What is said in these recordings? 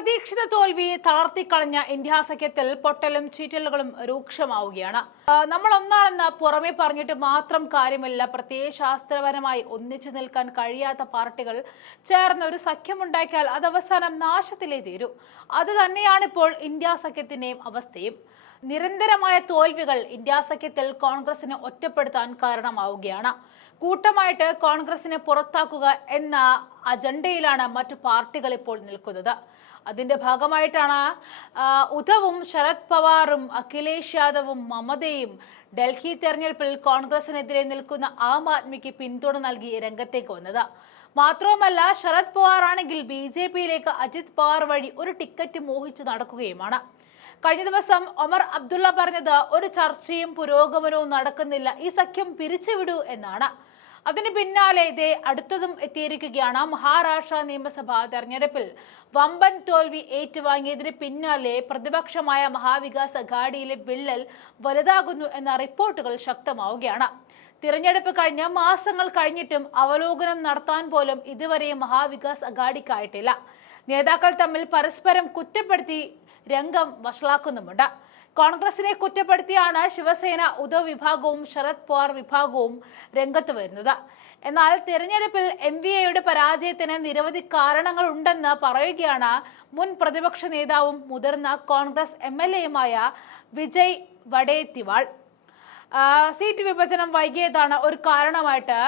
അപ്രതീക്ഷിത തോൽവിയെ തളർത്തിക്കളഞ്ഞ ഇന്ത്യ സഖ്യത്തിൽ പൊട്ടലും ചീറ്റലുകളും രൂക്ഷമാവുകയാണ്. നമ്മൾ ഒന്നാണെന്ന് പുറമെ പറഞ്ഞിട്ട് മാത്രം കാര്യമില്ല. പ്രത്യയശാസ്ത്രപരമായി ഒന്നിച്ചു നിൽക്കാൻ കഴിയാത്ത പാർട്ടികൾ ചേർന്ന് ഒരു സഖ്യമുണ്ടാക്കിയാൽ അത് അവസാനം നാശത്തിലേ തീരൂ. അത് തന്നെയാണിപ്പോൾ ഇന്ത്യ സഖ്യത്തിന്റെയും അവസ്ഥയും. നിരന്തരമായ തോൽവികൾ ഇന്ത്യ സഖ്യത്തിൽ കോൺഗ്രസിനെ ഒറ്റപ്പെടുത്താൻ കാരണമാവുകയാണ്. കൂട്ടമായിട്ട് കോൺഗ്രസിനെ പുറത്താക്കുക എന്ന അജണ്ടയിലാണ് മറ്റു പാർട്ടികൾ ഇപ്പോൾ നിൽക്കുന്നത്. അതിന്റെ ഭാഗമായിട്ടാണ് ഉദ്ധവും ശരത് പവാറും അഖിലേഷ് യാദവും മമതയും ഡൽഹി തെരഞ്ഞെടുപ്പിൽ കോൺഗ്രസിനെതിരെ നിൽക്കുന്ന ആം ആദ്മിക്ക് പിന്തുണ നൽകി രംഗത്തേക്ക് വന്നത്. മാത്രവുമല്ല, ശരത് പവാർ ആണെങ്കിൽ BJPയിലേക്ക് അജിത് പവാർ വഴി ഒരു ടിക്കറ്റ് മോഹിച്ച് നടക്കുകയുമാണ്. കഴിഞ്ഞ ദിവസം ഒമർ അബ്ദുള്ള പറഞ്ഞത് ഒരു ചർച്ചയും പുരോഗമനവും നടക്കുന്നില്ല, ഈ സഖ്യം പിരിച്ചുവിടൂ എന്നാണ്. അതിന് പിന്നാലെ ഇതേ അടുത്തതും എത്തിയിരിക്കുകയാണ്. മഹാരാഷ്ട്ര നിയമസഭാ തെരഞ്ഞെടുപ്പിൽ വമ്പൻ തോൽവി ഏറ്റുവാങ്ങിയതിന് പിന്നാലെ പ്രതിപക്ഷമായ മഹാവികാസ് അഘാഡിയിലെ വിള്ളൽ വലുതാകുന്നു എന്ന റിപ്പോർട്ടുകൾ ശക്തമാവുകയാണ്. തിരഞ്ഞെടുപ്പ് കഴിഞ്ഞ മാസങ്ങൾ കഴിഞ്ഞിട്ടും അവലോകനം നടത്താൻ പോലും ഇതുവരെയും മഹാവികാസ് അഘാഡിക്കായിട്ടില്ല. നേതാക്കൾ തമ്മിൽ പരസ്പരം കുറ്റപ്പെടുത്തി രംഗം വഷളാക്കുന്നുമുണ്ട്. കോൺഗ്രസിനെ കുറ്റപ്പെടുത്തിയാണ് ശിവസേന ഉദ്ധവ് വിഭാഗവും ശരത് പവാർ വിഭാഗവും രംഗത്ത് വരുന്നത്. എന്നാൽ തിരഞ്ഞെടുപ്പിൽ MVAയുടെ പരാജയത്തിന് നിരവധി കാരണങ്ങൾ ഉണ്ടെന്ന് പറയുകയാണ് മുൻ പ്രതിപക്ഷ നേതാവും മുതിർന്ന കോൺഗ്രസ് MLAയുമായ വിജയ് വഡേത്തിവാൾ. സീറ്റ് വിഭജനം വൈകിയതാണ് ഒരു കാരണമായിട്ട്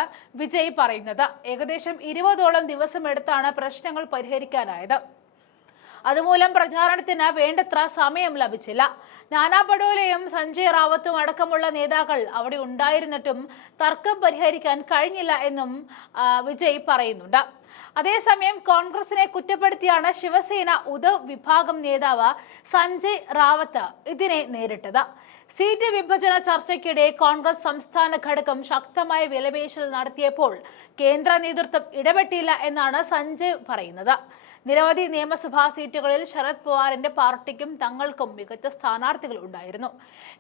വിജയ് പറയുന്നത്. ഏകദേശം 20ഓളം ദിവസമെടുത്താണ് പ്രശ്നങ്ങൾ പരിഹരിക്കാനായത്. അതുമൂലം പ്രചാരണത്തിന് വേണ്ടത്ര സമയം ലഭിച്ചില്ല. നാനാ പടോലെയും സഞ്ജയ് റാവത്തും അടക്കമുള്ള നേതാക്കൾ അവിടെ ഉണ്ടായിരുന്നിട്ടും തർക്കം പരിഹരിക്കാൻ കഴിഞ്ഞില്ല എന്നും വിജയ് പറയുന്നുണ്ട്. അതേസമയം കോൺഗ്രസിനെ കുറ്റപ്പെടുത്തിയാണ് ശിവസേന ഉദ്ധവ് വിഭാഗം നേതാവ് സഞ്ജയ് റാവത്ത് ഇതിനെ നേരിട്ടത്. സീറ്റ് വിഭജന ചർച്ചയ്ക്കിടെ കോൺഗ്രസ് സംസ്ഥാന ഘടകം ശക്തമായ വിലപേശൽ നടത്തിയപ്പോൾ കേന്ദ്ര നേതൃത്വം ഇടപെട്ടില്ല എന്നാണ് സഞ്ജയ് പറയുന്നത്. നിരവധി നിയമസഭാ സീറ്റുകളിൽ ശരത് പവാറിന്റെ പാർട്ടിക്കും തങ്ങൾക്കും മികച്ച സ്ഥാനാർത്ഥികൾ ഉണ്ടായിരുന്നു.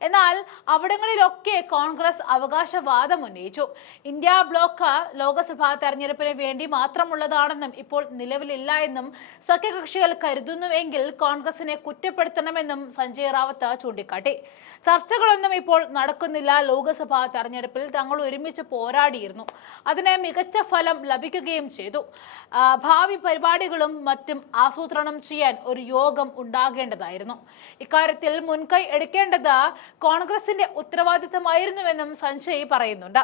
എന്നാൽ അവിടങ്ങളിലൊക്കെ കോൺഗ്രസ് അവകാശവാദം ഉന്നയിച്ചു. ഇന്ത്യ ബ്ലോക്ക് ലോക്സഭാ തെരഞ്ഞെടുപ്പിന് വേണ്ടി മാത്രമുള്ളതാണെന്നും ഇപ്പോൾ നിലവിലില്ല എന്നും സഖ്യകക്ഷികൾ കരുതുന്നുവെങ്കിൽ കോൺഗ്രസിനെ കുറ്റപ്പെടുത്തണമെന്നും സഞ്ജയ് റാവത്ത് ചൂണ്ടിക്കാട്ടി. ചർച്ചകളൊന്നും ഇപ്പോൾ നടക്കുന്നില്ല. ലോക്സഭാ തെരഞ്ഞെടുപ്പിൽ തങ്ങൾ ഒരുമിച്ച് പോരാടിയിരുന്നു, അതിന് മികച്ച ഫലം ലഭിക്കുകയും ചെയ്തു. ഭാവി പരിപാടികളും മറ്റും ആസൂത്രണം ചെയ്യാൻ ഒരു യോഗം ഉണ്ടാകേണ്ടതായിരുന്നു. ഇക്കാര്യത്തിൽ മുൻകൈ എടുക്കേണ്ടത് കോൺഗ്രസിന്റെ ഉത്തരവാദിത്തമായിരുന്നുവെന്നും സഞ്ജയ് പറയുന്നുണ്ട്.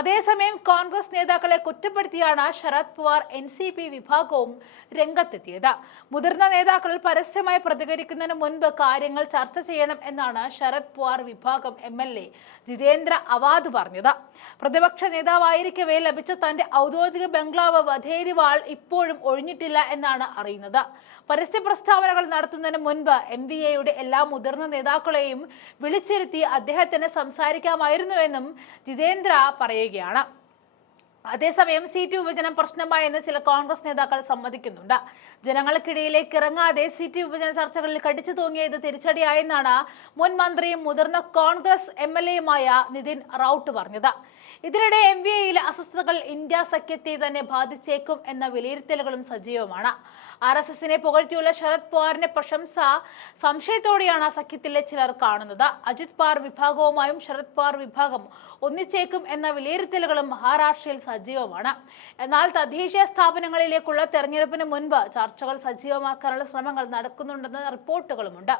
അതേസമയം കോൺഗ്രസ് നേതാക്കളെ കുറ്റപ്പെടുത്തിയാണ് ശരത് പവാർ NCP വിഭാഗവും രംഗത്തെത്തിയത്. മുതിർന്ന നേതാക്കൾ പരസ്യമായി പ്രതികരിക്കുന്നതിന് മുൻപ് കാര്യങ്ങൾ ചർച്ച ചെയ്യണം എന്നാണ് ശരത് പവാർ വിഭാഗം MLA ജിതേന്ദ്ര അവാദ് പറഞ്ഞത്. പ്രതിപക്ഷ നേതാവായിരിക്കവേ ലഭിച്ച തന്റെ ഔദ്യോഗിക ബംഗ്ലാവ് വധേരിവാൾ ഇപ്പോഴും ഒഴിഞ്ഞിട്ടില്ല എന്നാണ് അറിയുന്നത്. പരസ്യ പ്രസ്താവനകൾ നടത്തുന്നതിന് മുൻപ് MVAയുടെ എല്ലാ മുതിർന്ന നേതാക്കളെയും വിളിച്ചിരുത്തി അദ്ദേഹത്തിന് സംസാരിക്കാമായിരുന്നുവെന്നും ജിതേന്ദ്ര പറയുകയാണ്. അതേസമയം സീറ്റ് വിഭജനം പ്രശ്നമായെന്ന് ചില കോൺഗ്രസ് നേതാക്കൾ സമ്മതിക്കുന്നുണ്ട്. ജനങ്ങൾക്കിടയിലേക്ക് ഇറങ്ങാതെ സീറ്റ് വിഭജന ചർച്ചകളിൽ കടിച്ചു തൂങ്ങിയത് തിരിച്ചടിയായെന്നാണ് മുൻ മന്ത്രിയും മുതിർന്ന കോൺഗ്രസ് MLAയുമായ നിതിൻ റൌട്ട് പറഞ്ഞത്. ഇതിനിടെ MVAയിലെ അസ്വസ്ഥതകൾ ഇന്ത്യ സഖ്യത്തെ തന്നെ ബാധിച്ചേക്കും എന്ന വിലയിരുത്തലുകളും സജീവമാണ്. RSSനെ പുകഴ്ത്തിയുള്ള ശരത് പവാറിന്റെ പ്രശംസ സംശയത്തോടെയാണ് സഖ്യത്തിലെ ചിലർ കാണുന്നത്. അജിത് പവാർ വിഭാഗവുമായും ശരത് പവാർ വിഭാഗം ഒന്നിച്ചേക്കും എന്ന വിലയിരുത്തലുകളും മഹാരാഷ്ട്രയിൽ സജീവമാണ്. എന്നാൽ തദ്ദേശീയ സ്ഥാപനങ്ങളിലേക്കുള്ള തെരഞ്ഞെടുപ്പിന് മുൻപ് ചർച്ചകൾ സജീവമാക്കാനുള്ള ശ്രമങ്ങൾ നടക്കുന്നുണ്ടെന്ന റിപ്പോർട്ടുകളുമുണ്ട്.